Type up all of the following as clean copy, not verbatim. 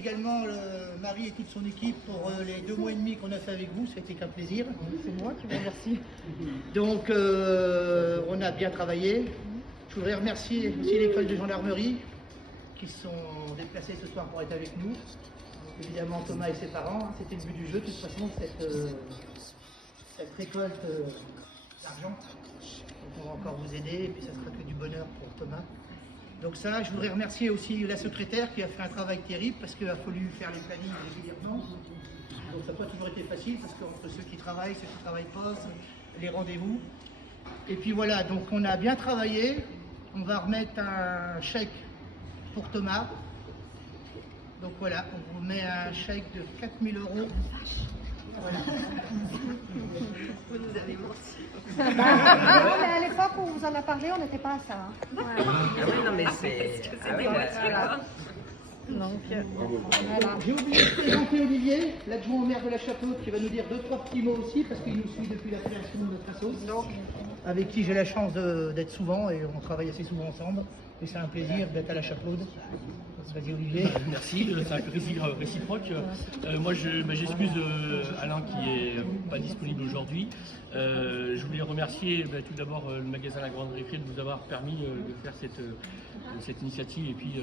Également Marie et toute son équipe pour les 2 mois et demi qu'on a fait avec vous, c'était qu'un plaisir. C'est moi qui vous remercie. Donc on a bien travaillé. Je voudrais remercier aussi l'école de gendarmerie qui se sont déplacés ce soir pour être avec nous. Donc, évidemment Thomas et ses parents, c'était le but du jeu de toute façon, cette récolte d'argent. Donc on va encore vous aider et puis ça sera que du bonheur pour Thomas. Donc ça, je voudrais remercier aussi la secrétaire qui a fait un travail terrible parce qu'il a fallu faire les plannings régulièrement. Donc ça n'a pas toujours été facile parce qu'entre ceux qui travaillent, ceux qui ne travaillent pas, les rendez-vous. Et puis voilà, donc on a bien travaillé. On va remettre un chèque pour Thomas. Donc voilà, on vous met un chèque de 4 000 €. Voilà. Vous nous avez menti. Mais à l'époque où on vous en a parlé, on n'était pas à ça. Hein. Ah oui, non mais c'est... Voilà. Donc, voilà. J'ai oublié de présenter Olivier, l'adjoint au maire de la Chapaude, qui va nous dire 2-3 petits mots aussi, parce qu'il nous suit depuis la création de notre asso, avec qui j'ai la chance d'être souvent, et on travaille assez souvent ensemble. Et c'est un plaisir d'être à la Chapaude. Vas-y Olivier. Merci, c'est un plaisir réciproque. Moi j'excuse Alain qui est pas disponible aujourd'hui. Je voulais remercier tout d'abord le magasin La Grande Récré de nous avoir permis de faire cette initiative et puis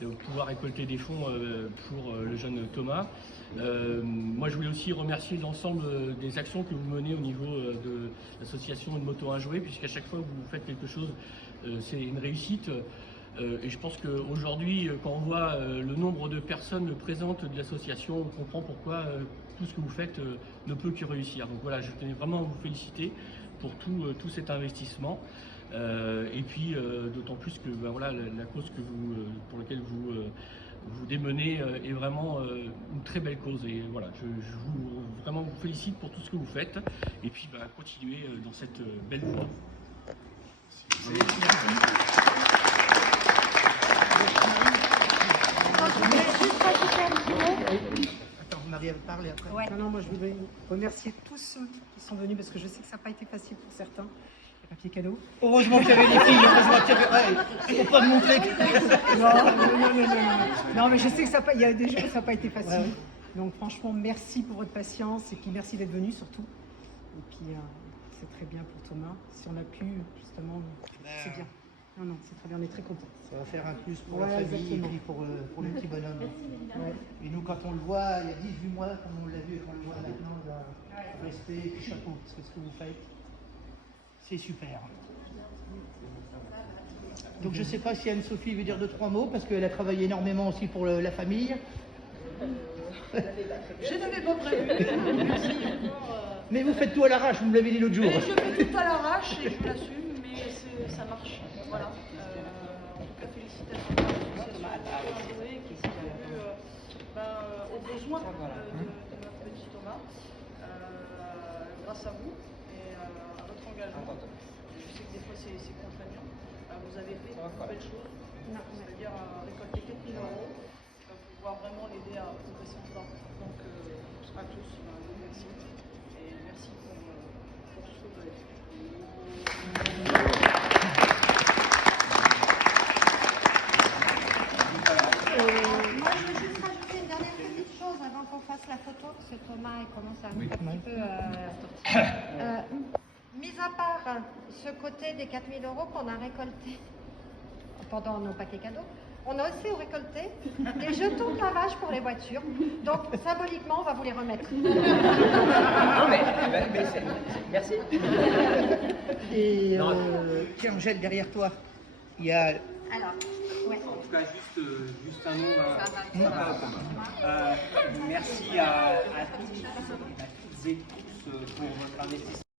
de pouvoir récolter des fonds pour le jeune Thomas. Moi je voulais aussi remercier l'ensemble des actions que vous menez au niveau de l'association Une Moto à Jouer, puisqu'à chaque fois que vous faites quelque chose, c'est une réussite. Et je pense qu'aujourd'hui, quand on voit le nombre de personnes présentes de l'association, on comprend pourquoi tout ce que vous faites ne peut que réussir. Donc voilà, je tenais vraiment à vous féliciter pour tout cet investissement. Et puis d'autant plus que voilà, la cause pour laquelle vous démenez est vraiment une très belle cause. Et voilà, vraiment vous félicite pour tout ce que vous faites. Et puis continuez dans cette belle voie. Attends, Marie va parler après. Ouais. Non, moi je voudrais remercier tous ceux qui sont venus parce que je sais que ça n'a pas été facile pour certains. Les papiers cadeaux. Heureusement qu'il y avait les filles, heureusement qu'il y avait... Ouais, pour pas me montrer que... Non, mais je sais que ça il y a des jours où ça n'a pas été facile. Ouais. Donc franchement, merci pour votre patience et puis merci d'être venus surtout. Et puis c'est très bien pour Thomas. Si on a pu, justement, c'est bien. Non, c'est très bien, on est très contents. Ça va faire un plus pour la famille et puis pour le petit bonhomme. Ouais. Et nous, quand on le voit, il y a 18 mois, comme on l'a vu, et qu'on le voit maintenant, respect et puis chapeau, parce que ce que vous faites, c'est super. Donc je ne sais pas si Anne-Sophie veut dire 2-3 mots, parce qu'elle a travaillé énormément aussi pour la famille. Je n'avais pas prévu. Merci. Mais vous faites tout à l'arrache, vous me l'avez dit l'autre jour. Je fais tout à l'arrache et je l'assume, mais ça marche. Voilà. En tout cas, félicitations à l'association qui s'est répondu aux besoins de notre petit Thomas, grâce à vous et à votre engagement. Je sais que des fois c'est contraignant. Vous avez fait une belle chose, c'est-à-dire récolter 4 000 €. Il va pouvoir vraiment l'aider à progresser encore. Donc, à tous, merci. Et merci pour tout ce que vous avez fait. Moi, je veux juste rajouter une dernière petite chose avant qu'on fasse la photo, parce que Thomas il commence à un petit peu... mis à part ce côté des 4 000 € qu'on a récolté pendant nos paquets cadeaux, on a aussi récolté des jetons de lavage pour les voitures. Donc, symboliquement, on va vous les remettre. Non, mais merci. Et tiens, Angèle, derrière toi, il y a... Alors, ouais. En tout cas, juste un mot. Merci à toutes et tous pour votre investissement.